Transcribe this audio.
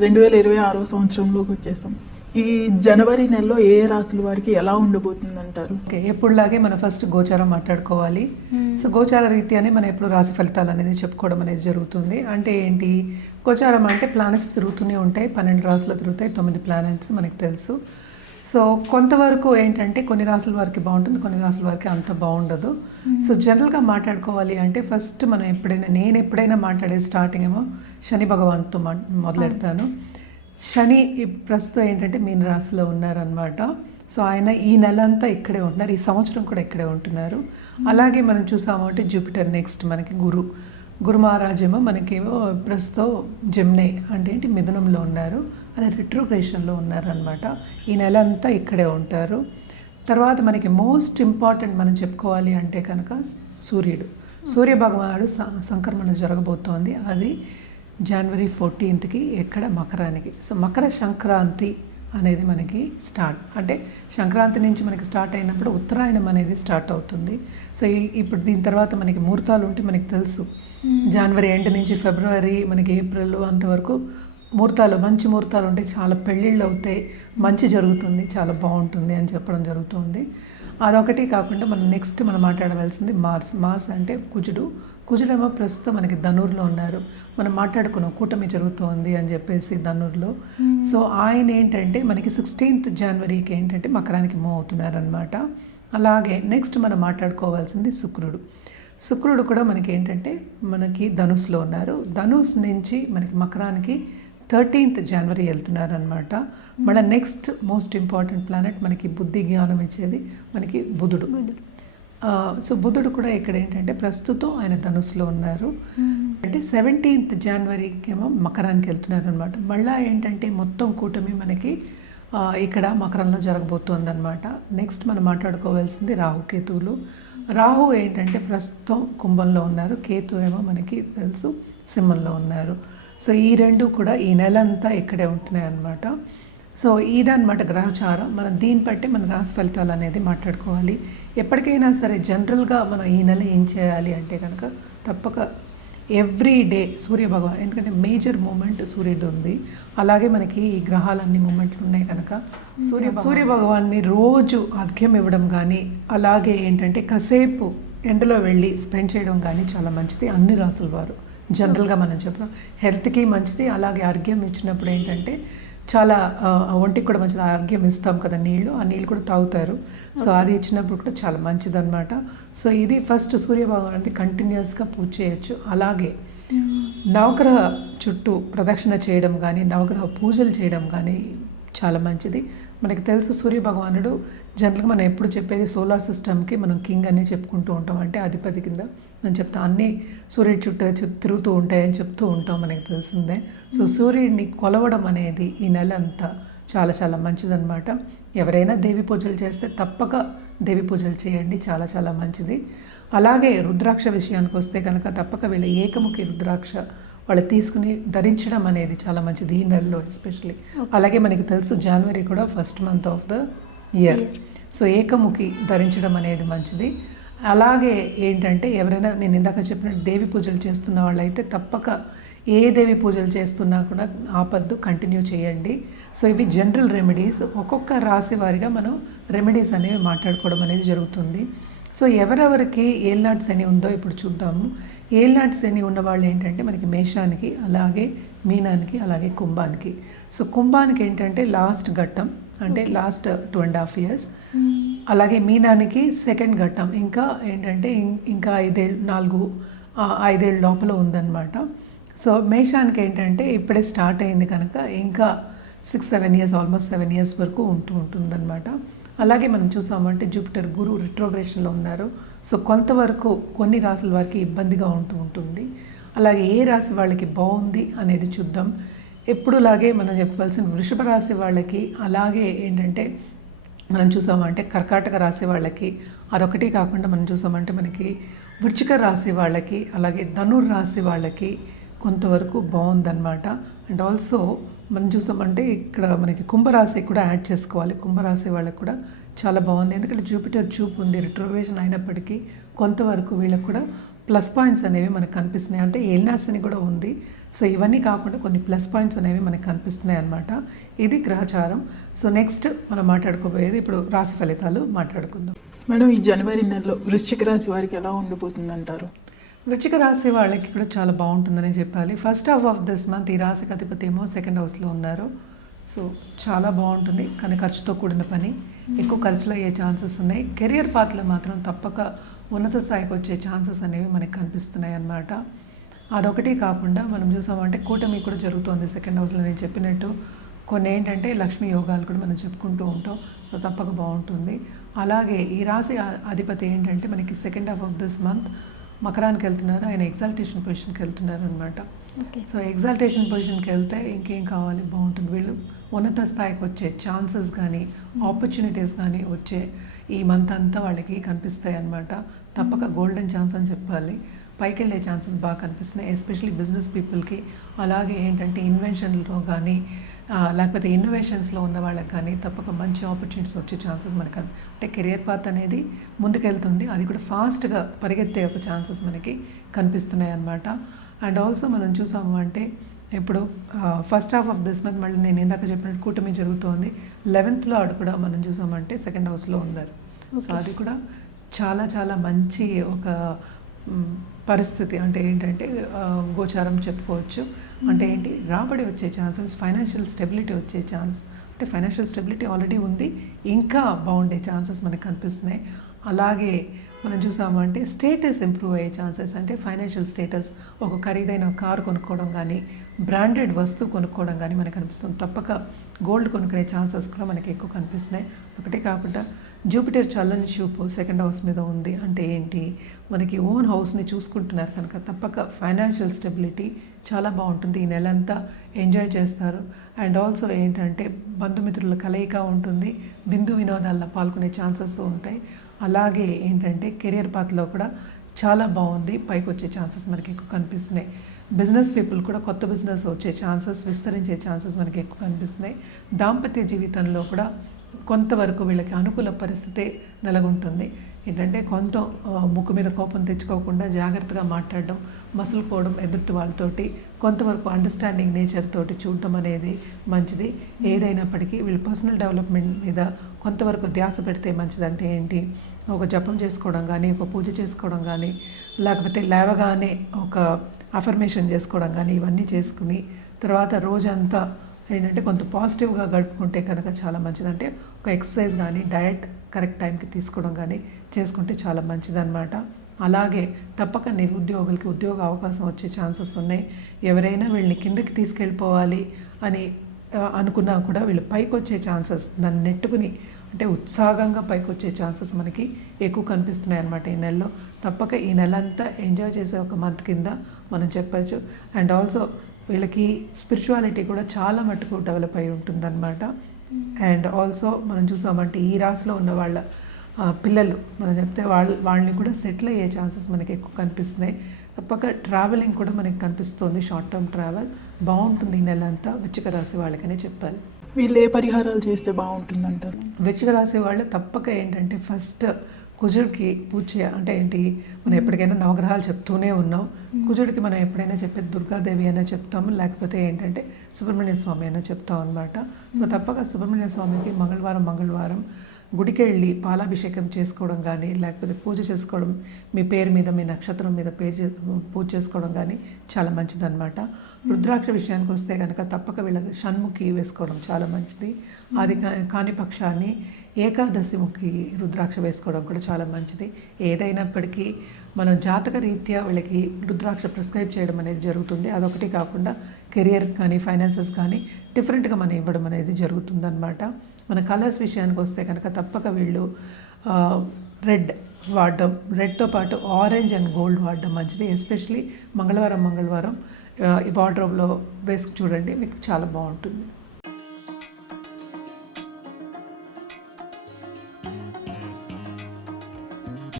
2026 సంవత్సరంలోకి వచ్చేసాం. ఈ జనవరి నెలలో ఏ రాశుల వారికి ఎలా ఉండబోతుంది అంటారు? ఓకే, ఎప్పుడులాగే మనం ఫస్ట్ గోచారం మాట్లాడుకోవాలి. సో గోచార రీత్యానే మనం ఎప్పుడు రాశి ఫలితాలు అనేది చెప్పుకోవడం అనేది జరుగుతుంది. అంటే ఏంటి, గోచారం అంటే ప్లానెట్స్ తిరుగుతూనే ఉంటాయి. 12 రాశులు తిరుగుతాయి, 9 ప్లానెట్స్ మనకు తెలుసు. సో కొంతవరకు ఏంటంటే కొన్ని రాసుల వారికి బాగుంటుంది, కొన్ని రాసుల వారికి అంత బాగుండదు. సో జనరల్గా మాట్లాడుకోవాలి అంటే ఫస్ట్ మనం నేను ఎప్పుడైనా మాట్లాడే స్టార్టింగ్ ఏమో శని భగవాన్తో మొదలెడతాను. శని ప్రస్తుతం ఏంటంటే మీన రాశిలో ఉన్నారనమాట. సో ఆయన ఈ నెల అంతా ఇక్కడే ఉంటున్నారు, ఈ సంవత్సరం కూడా ఇక్కడే ఉంటున్నారు. అలాగే మనం చూసాము అంటే జూపిటర్, నెక్స్ట్ మనకి గురు మహారాజేమో మనకేమో ప్రస్తుతం జెమిని అంటే ఏంటి మిథునంలో ఉన్నారు, ఆయన రిట్రోగ్రేషన్లో ఉన్నారనమాట. ఈ నెల అంతా ఇక్కడే ఉంటారు. తర్వాత మనకి మోస్ట్ ఇంపార్టెంట్ మనం చెప్పుకోవాలి అంటే కనుక సూర్య భగవానుడు సంక్రమణ జరగబోతోంది. అది జనవరి 14కి ఎక్కడ మకరానికి. సో మకర సంక్రాంతి అనేది మనకి స్టార్ట్, అంటే సంక్రాంతి నుంచి మనకి స్టార్ట్ అయినప్పుడు ఉత్తరాయణం అనేది స్టార్ట్ అవుతుంది. సో ఇప్పుడు దీని తర్వాత మనకి ముహూర్తాలు ఉంటే మనకి తెలుసు, జనవరి ఎండ్ నుంచి ఫిబ్రవరి మనకి ఏప్రిల్ అంతవరకు మంచి ముహూర్తాలు ఉంటాయి, చాలా పెళ్ళిళ్ళు అవుతాయి, మంచి జరుగుతుంది, చాలా బాగుంటుంది అని చెప్పడం జరుగుతుంది. అదొకటి కాకుండా మనం నెక్స్ట్ మనం మాట్లాడవలసింది మార్స్ అంటే కుజుడేమో ప్రస్తుతం మనకి ధనుర్లో ఉన్నారు. మనం మాట్లాడుకున్నాం కూటమి జరుగుతోంది అని చెప్పేసి ధనుర్లో. సో ఆయన ఏంటంటే మనకి 16th జనవరికి ఏంటంటే మకరానికి మూవ్ అవుతున్నారనమాట. అలాగే నెక్స్ట్ మనం మాట్లాడుకోవాల్సింది శుక్రుడు కూడా మనకి ఏంటంటే మనకి ధనుస్లో ఉన్నారు. ధనుస్ నుంచి మనకి మకరానికి 13th జనవరి వెళ్తున్నారనమాట. మళ్ళీ నెక్స్ట్ మోస్ట్ ఇంపార్టెంట్ ప్లానెట్ మనకి బుద్ధి జ్ఞానం ఇచ్చేది మనకి బుధుడు. సో బుధుడు కూడా ఇక్కడ ఏంటంటే ప్రస్తుతం ఆయన ధనుస్లో ఉన్నారు. అంటే 17th జనవరికి ఏమో మకరానికి వెళ్తున్నారు అనమాట. మళ్ళీ ఏంటంటే మొత్తం కూటమి మనకి ఇక్కడ మకరంలో జరగబోతుంది అనమాట. నెక్స్ట్ మనం మాట్లాడుకోవాల్సింది రాహుకేతువులు. రాహు ఏంటంటే ప్రస్తుతం కుంభంలో ఉన్నారు, కేతు ఏమో మనకి తెలుసు సింహంలో ఉన్నారు. సో ఈ రెండు కూడా ఈ నెల అంతా ఇక్కడే ఉంటున్నాయి అన్నమాట. సో ఇదన్నమాట గ్రహచారం. మనం దీన్ని బట్టి మన రాశి ఫలితాలు అనేది మాట్లాడుకోవాలి. ఎప్పటికైనా సరే జనరల్గా మనం ఈ నెల ఏం చేయాలి అంటే కనుక తప్పక ఎవ్రీ డే సూర్యభగవాన్, ఎందుకంటే మేజర్ మూమెంట్ సూర్యుడు ఉంది. అలాగే మనకి ఈ గ్రహాలన్నీ మూమెంట్లు ఉన్నాయి కనుక సూర్యభగవాన్ని రోజు అర్ఘ్యం ఇవ్వడం కానీ, అలాగే ఏంటంటే కాసేపు ఎండలో వెళ్ళి స్పెండ్ చేయడం కానీ చాలా మంచిది. అన్ని రాసుల వారు జనరల్గా మనం చెప్తాం హెల్త్కి మంచిది. అలాగే అర్ఘ్యం ఇచ్చినప్పుడు ఏంటంటే చాలా ఒంటికి కూడా మంచిది. అర్ఘ్యం ఇస్తాం కదా, ఆ నీళ్ళు కూడా తాగుతారు. సో అది ఇచ్చినప్పుడు కూడా చాలా మంచిదన్నమాట. సో ఇది ఫస్ట్ సూర్యభగవానికి కంటిన్యూస్గా పూజ చేయొచ్చు. అలాగే నవగ్రహ చుట్టూ ప్రదక్షిణ చేయడం కానీ, నవగ్రహ పూజలు చేయడం కానీ చాలా మంచిది. మనకి తెలుసు సూర్యభగవానుడు జనరల్గా మనం ఎప్పుడు చెప్పేది సోలార్ సిస్టమ్కి మనం కింగ్ అని చెప్పుకుంటూ ఉంటాం, అంటే అధిపతి కింద నేను చెప్తాను. అన్నీ సూర్యుడి చుట్టూ తిరుగుతూ ఉంటాయని చెప్తూ ఉంటాం, మనకి తెలిసిందే. సో సూర్యుడిని కొలవడం అనేది ఈ నెల అంతా చాలా చాలా మంచిదన్నమాట. ఎవరైనా దేవి పూజలు చేస్తే తప్పక దేవి పూజలు చేయండి, చాలా చాలా మంచిది. అలాగే రుద్రాక్ష విషయానికి వస్తే కనుక తప్పక వీళ్ళ ఏకముఖి రుద్రాక్ష వాళ్ళు తీసుకుని ధరించడం అనేది చాలా మంచిది ఈ నెలలో ఎస్పెషలీ. అలాగే మనకి తెలుసు జనవరి కూడా first month of the year. So ఏకముఖి ధరించడం అనేది మంచిది. అలాగే ఏంటంటే ఎవరైనా నేను ఇందాక చెప్పినట్టు దేవి పూజలు చేస్తున్న వాళ్ళైతే తప్పక ఏ దేవి పూజలు చేస్తున్నా కూడా ఆపద్దు, కంటిన్యూ చేయండి. సో ఇవి జనరల్ రెమెడీస్. ఒక్కొక్క రాశి వారిగా మనం రెమెడీస్ అనేవి మాట్లాడుకోవడం అనేది జరుగుతుంది. సో ఎవరెవరికి ఏల్నాటి శని ఉందో ఇప్పుడు చూద్దాము. ఏల్నాటి శని ఉన్న వాళ్ళు ఏంటంటే మనకి మేషానికి, అలాగే మీనానికి, అలాగే కుంభానికి. సో కుంభానికి ఏంటంటే లాస్ట్ ఘట్టం, అంటే లాస్ట్ 2.5 years. అలాగే మీనానికి సెకండ్ ఘట్టం, ఇంకా ఏంటంటే ఇంకా 5 ఏళ్ళ లోపల ఉందన్నమాట. సో మేషానికి ఏంటంటే ఇప్పుడే స్టార్ట్ అయింది కనుక ఇంకా 6-7 years, ఆల్మోస్ట్ 7 years వరకు ఉంటుందన్నమాట. అలాగే మనం చూసామంటే జూపిటర్ గురు రిట్రోగ్రేషన్లో ఉన్నారు. సో కొంతవరకు కొన్ని రాశుల వారికి ఇబ్బందిగా ఉంటుంది. అలాగే ఏ రాశి వాళ్ళకి బాగుంది అనేది చూద్దాం. ఎప్పుడులాగే మనం చెప్పవలసిన వృషభ రాశి వాళ్ళకి, అలాగే ఏంటంటే మనం చూసామంటే కర్కాటక రాశి వాళ్ళకి, అదొకటి కాకుండా మనం చూసామంటే మనకి వృశ్చిక రాశి వాళ్ళకి, అలాగే ధనుర్ రాశి వాళ్ళకి కొంతవరకు బాగుందన్నమాట. అండ్ ఆల్సో మనం చూసామంటే ఇక్కడ మనకి కుంభరాశి కూడా యాడ్ చేసుకోవాలి. కుంభరాశి వాళ్ళకి కూడా చాలా బాగుంది, ఎందుకంటే జూపిటర్ చూపు ఉంది, రిట్రోగ్రేషన్ అయినప్పటికీ కొంతవరకు వీళ్ళకి కూడా ప్లస్ పాయింట్స్ అనేవి మనకు కనిపిస్తున్నాయి. అంటే ఏలినార్స్ని కూడా ఉంది. సో ఇవన్నీ కాకుండా కొన్ని ప్లస్ పాయింట్స్ అనేవి మనకు కనిపిస్తున్నాయి అన్నమాట. ఇది గ్రహచారం. సో నెక్స్ట్ మనం మాట్లాడుకోబోయేది ఇప్పుడు రాశి ఫలితాలు మాట్లాడుకుందాం. మేడం, ఈ జనవరి నెలలో వృశ్చిక రాశి వారికి ఎలా ఉండబోతుంది అంటారు? వృశ్చిక రాశి వాళ్ళకి కూడా చాలా బాగుంటుందని చెప్పాలి. First half of this month ఈ రాశికి అధిపతి ఏమో సెకండ్ హౌస్లో ఉన్నారు. సో చాలా బాగుంటుంది, కానీ ఖర్చుతో కూడిన పని, ఎక్కువ ఖర్చులు అయ్యే ఛాన్సెస్ ఉన్నాయి. కెరియర్ పాత్రలో మాత్రం తప్పక ఉన్నత స్థాయికి వచ్చే ఛాన్సెస్ అనేవి మనకి కనిపిస్తున్నాయి అన్నమాట. అదొకటి కాకుండా మనం చూసామంటే కూటమి కూడా జరుగుతుంది సెకండ్ హౌస్లో. నేను చెప్పినట్టు కొన్ని ఏంటంటే లక్ష్మీ యోగాలు కూడా మనం చెప్పుకుంటూ ఉంటాం. సో తప్పక బాగుంటుంది. అలాగే ఈ రాశి అధిపతి ఏంటంటే మనకి second half of this month మకరానికి వెళ్తున్నారు. ఆయన ఎగ్జాల్టేషన్ పొజిషన్కి వెళ్తున్నారు అనమాట. సో ఎగ్జాల్టేషన్ పొజిషన్కి వెళ్తే ఇంకేం కావాలి, బాగుంటుంది. వీళ్ళు ఉన్నత స్థాయికి వచ్చే ఛాన్సెస్ కానీ ఆపర్చునిటీస్ కానీ వచ్చే ఈ మంత్ అంతా వాళ్ళకి కనిపిస్తాయి అన్నమాట. తప్పక గోల్డెన్ ఛాన్స్ అని చెప్పాలి. పైకి వెళ్ళే ఛాన్సెస్ బాగా కనిపిస్తున్నాయి, ఎస్పెషలీ బిజినెస్ పీపుల్కి. అలాగే ఏంటంటే ఇన్వెన్షన్లో కానీ లేకపోతే ఇన్నోవేషన్స్లో ఉన్న వాళ్ళకి కానీ తప్పక మంచి ఆపర్చునిటీస్ వచ్చే ఛాన్సెస్ మనకు అంటే కెరియర్ పాత్ అనేది ముందుకెళ్తుంది. అది కూడా ఫాస్ట్గా పరిగెత్తే ఒక ఛాన్సెస్ మనకి కనిపిస్తున్నాయి అన్నమాట. అండ్ ఆల్సో మనం చూసాము అంటే ఇప్పుడు first half of this month మళ్ళీ నేను ఇందాక చెప్పినట్టు కూటమి జరుగుతోంది. 11th లార్డ్ కూడా మనం చూసామంటే సెకండ్ హౌస్లో ఉన్నారు. సో అది కూడా చాలా చాలా మంచి ఒక పరిస్థితి. అంటే ఏంటంటే గోచారం చెప్పుకోవచ్చు. అంటే ఏంటి, రాబడి వచ్చే ఛాన్సెస్, ఫైనాన్షియల్ స్టెబిలిటీ వచ్చే ఛాన్స్. అంటే ఫైనాన్షియల్ స్టెబిలిటీ ఆల్రెడీ ఉంది, ఇంకా బాగుండే ఛాన్సెస్ మనకు కనిపిస్తున్నాయి. అలాగే మనం చూసాము అంటే స్టేటస్ ఇంప్రూవ్ అయ్యే ఛాన్సెస్. అంటే ఫైనాన్షియల్ స్టేటస్, ఒక ఖరీదైన కారు కొనుక్కోవడం కానీ బ్రాండెడ్ వస్తువు కొనుక్కోవడం కానీ మనకు కనిపిస్తుంది. తప్పక గోల్డ్ కొనుక్కునే ఛాన్సెస్ కూడా మనకి ఎక్కువ కనిపిస్తున్నాయి. ఒకటే కాకుండా జూపిటర్ చల్లని చూపు సెకండ్ హౌస్ మీద ఉంది. అంటే ఏంటి, మనకి ఓన్ హౌస్ని చూసుకుంటున్నారు కనుక తప్పక ఫైనాన్షియల్ స్టెబిలిటీ చాలా బాగుంటుంది. ఈ నెలంతా ఎంజాయ్ చేస్తారు. అండ్ ఆల్సో ఏంటంటే బంధుమిత్రుల కలయిక ఉంటుంది, విందు వినోదాల్లో పాల్గొనే ఛాన్సెస్ ఉంటాయి. అలాగే ఏంటంటే కెరియర్ పాత్లో కూడా చాలా బాగుంది, పైకి వచ్చే ఛాన్సెస్ మనకి ఎక్కువ కనిపిస్తున్నాయి. బిజినెస్ పీపుల్ కూడా కొత్త బిజినెస్ వచ్చే ఛాన్సెస్, విస్తరించే ఛాన్సెస్ మనకి ఎక్కువ కనిపిస్తున్నాయి. దాంపత్య జీవితంలో కూడా కొంతవరకు వీళ్ళకి అనుకూల పరిస్థితి నెలకొంటుంది. ఏంటంటే కొంత ముక్కు మీద కోపం తెచ్చుకోకుండా జాగ్రత్తగా మాట్లాడడం, మసులుకోవడం ఎదుటి వాళ్ళతోటి, కొంతవరకు అండర్స్టాండింగ్ నేచర్ తోటి చూడటం అనేది మంచిది. ఏదైనప్పటికీ వీళ్ళు పర్సనల్ డెవలప్మెంట్ మీద కొంతవరకు ధ్యాస పెడితే మంచిది. అంటే ఏంటి, ఒక జపం చేసుకోవడం కానీ, ఒక పూజ చేసుకోవడం కానీ, లేకపోతే లేవగానే ఒక అఫర్మేషన్ చేసుకోవడం కానీ, ఇవన్నీ చేసుకుని తర్వాత రోజంతా ఏంటంటే కొంత పాజిటివ్గా గడుపుకుంటే కనుక చాలా మంచిది. అంటే ఒక ఎక్సర్సైజ్ కానీ డయట్ కరెక్ట్ టైంకి తీసుకోవడం కానీ చేసుకుంటే చాలా మంచిదన్నమాట. అలాగే తప్పక నిరుద్యోగులకి ఉద్యోగ అవకాశం వచ్చే ఛాన్సెస్ ఉన్నాయి. ఎవరైనా వీళ్ళని కిందకి తీసుకెళ్ళిపోవాలి అని అనుకున్నా కూడా వీళ్ళు పైకి వచ్చే ఛాన్సెస్, దాన్ని నెట్టుకుని అంటే ఉత్సాహంగా పైకి వచ్చే ఛాన్సెస్ మనకి ఎక్కువ కనిపిస్తున్నాయి అన్నమాట ఈ నెలలో. తప్పక ఈ నెల అంతా ఎంజాయ్ చేసే ఒక మంత్ కింద మనం చెప్పచ్చు. అండ్ ఆల్సో వీళ్ళకి స్పిరిచువాలిటీ కూడా చాలా మటుకు డెవలప్ అయి ఉంటుందన్నమాట. అండ్ ఆల్సో మనం చూసామంటే ఈ రాశిలో ఉన్న వాళ్ళ పిల్లలు మనం చెప్తే వాళ్ళని కూడా సెటిల్ అయ్యే ఛాన్సెస్ మనకి ఎక్కువ కనిపిస్తున్నాయి. తప్పక ట్రావెలింగ్ కూడా మనకి కనిపిస్తుంది, షార్ట్ టర్మ్ ట్రావెల్ బాగుంటుంది ఈ నెల అంతా వృశ్చిక రాశి వాళ్ళకనే చెప్పాలి. వీళ్ళు ఏ పరిహారాలు చేస్తే బాగుంటుందంటారు? వృశ్చిక రాశి వాళ్ళు తప్పక ఏంటంటే ఫస్ట్ కుజుడికి పూజ చేయాలి. అంటే ఏంటి, మనం ఎప్పటికైనా నవగ్రహాలు చెప్తూనే ఉన్నాం. కుజుడికి మనం ఎప్పుడైనా చెప్పేది దుర్గాదేవి అయినా చెప్తాము, లేకపోతే ఏంటంటే సుబ్రహ్మణ్య స్వామి అయినా చెప్తాం అనమాట. సో తప్పక సుబ్రహ్మణ్య స్వామికి మంగళవారం గుడికి వెళ్ళి పాలాభిషేకం చేసుకోవడం కానీ, లేకపోతే పూజ చేసుకోవడం, మీ పేరు మీద మీ నక్షత్రం మీద పూజ చేసుకోవడం కానీ చాలా మంచిదన్నమాట. రుద్రాక్ష విషయానికి వస్తే కనుక తప్పక వీళ్ళకి షణ్ముఖి వేసుకోవడం చాలా మంచిది. అది కాని పక్షాన్ని ఏకాదశిముఖి రుద్రాక్ష వేసుకోవడం కూడా చాలా మంచిది. ఏదైనప్పటికీ మనం జాతక రీత్యా వీళ్ళకి రుద్రాక్ష ప్రిస్క్రైబ్ చేయడం అనేది జరుగుతుంది. అదొకటి కాకుండా కెరియర్ కానీ ఫైనాన్సెస్ కానీ డిఫరెంట్గా మనం ఇవ్వడం అనేది జరుగుతుందన్నమాట. మన కలర్స్ విషయానికి వస్తే కనుక తప్పక వీళ్ళు రెడ్ వాడడం, రెడ్తో పాటు ఆరెంజ్ అండ్ గోల్డ్ వాడడం మంచిది. ఎస్పెషలీ మంగళవారం ఈ వార్డ్రోబ్లో వేసుకు చూడండి, మీకు చాలా బాగుంటుంది.